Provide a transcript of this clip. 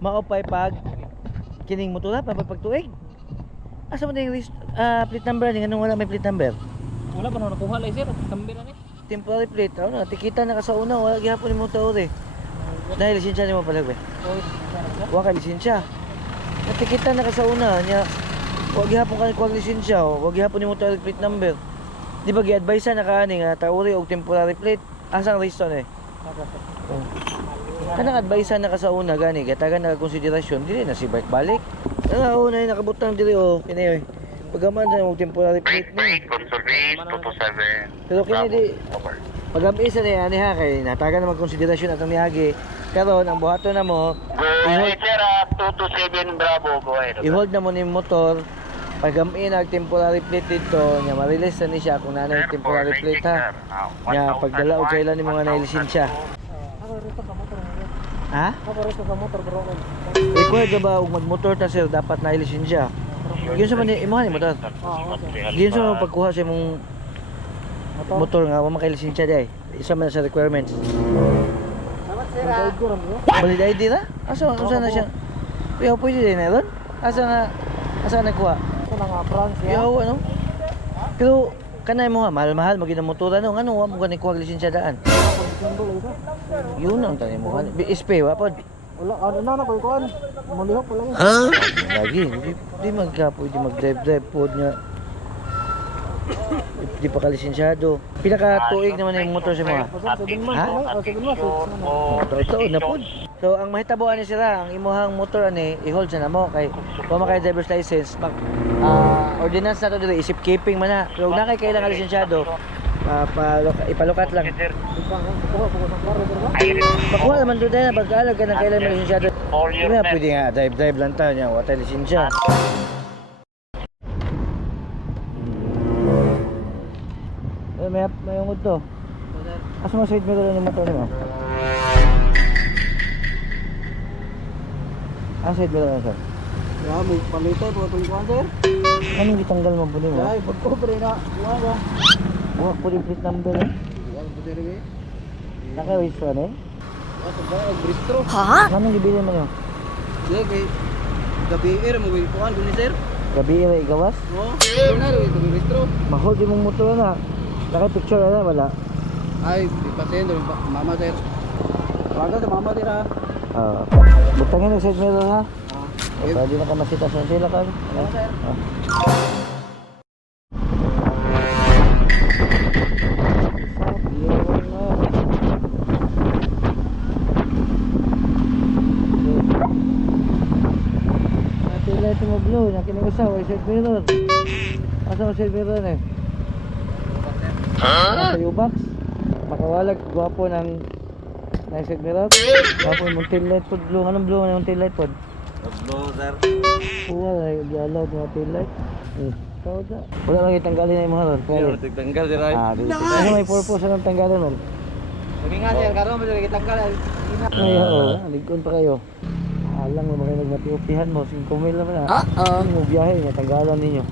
maupay pag kining motor pa pagtuig. Asa man yung plate number ni nganong wala may plate number? Wala pa na nakuha lang sir, tambir na ni. Temporary plate, na tikita na ka sa una, wala gihapon nimo tao eh. Dahil lisensya nimo pala ba? Wa ka lisensya. Natikita na ka sa una nya. Wa gihapon ka kuha lisensya, wa gihapon nimo tao plate number. Di ba gi-advise na ka ani nga tauri og temporary plate? Asang reason eh? Kanang advise na ka sa una gani, gatagan na konsiderasyon dili na si balik. Una ay nakabutang dili kini oy. Pagaman sa og temporary plate ni. Pero kini di pag-ambisa na ani ha kay natagan na magkonsiderasyon atong niagi. Karon ang buhaton na mo, sir, 227 Bravo, go ahead. i-hold na mo ni motor. Pag-amin ang temporary plate dito, nya ma-release na ni siya kung nanay temporary plate ha. Nya pagdala og kailan ni mga nalisensya. Ha? Paborito sa motor bro. Required ba og magmotor ta sir dapat na lisensya? Yun sa man imuha ni motor. Yun sa pagkuha sa imong motor nga wa makalisensya day. Isa man sa requirements. Salamat sir. Valid ID na? Asa na siya? Pero pwede din na ron? Asa nagkuha? Ito na nga France ya. Yo ano? Pero kanay mo nga mahal-mahal magina motor ano wa mo gani kuha lisensya daan. Yun ang tanim mo. BSP wa pod. Wala ano na ko kuan. Mulihok pala yun. Lagi di magka-pwede mag-drive pod nga. Di pa kalisensyado. Pinaka tuig naman yung motor sa mga. Ha? Ito na pod. So ang mahitabuan ni sila, ang imuhang motor ani i-hold sa namo kay wa makay driver's license. Ordinance na to dili isip keeping man na. Pero na kay kailangan lisensyado. Ipalukat lang. Pakuha naman doon na pag-alag ka na kailangan lisensyado. Hindi na pwede nga drive lang tayo niya, wala tayo lisensya. May ungod to. Asa mo side mirror ng motor mo? Side mirror na sir? Ya, may palitay po itong kuan sir. Anong gitanggal mo buli mo? Ay, pagkobre na. Wala. Buwak po yung plate number eh. Wala po diri eh. Naka-register na eh? Asa ba ang bistro? Anong ibili mo nyo? Sige kay gabi mo kuan dun sir. Gabi na igawas? No. Ito na rin itong bistro. Mahol din mong motor na. Naka-picture na wala? Ay, di pa sendo mama sir. Waga sa mama din ha. Butangin ang side mirror ha? Okay. Pwede na ka masita sa sila ka. Sir. Ito mo blue, nakinusaw ay side mirror. Asa mo side mirror eh? Sa U-box. Makawalag, gwapo ng side mirror. Gwapo yung tail light pod blue. Anong blue yung tail light pod? Blue, sir. Wala, i-allow yung tail light. Wala lang itanggalin na yung mga ron. Tanggal din ay. Ano may purpose anong tanggalin nun? Sabi nga sir, karon mo kita tanggal. Ligkon pa kayo. Alang mo kayo nagmatiupihan mo, 5 mil naman na. Mo biyahe, natanggalan ninyo.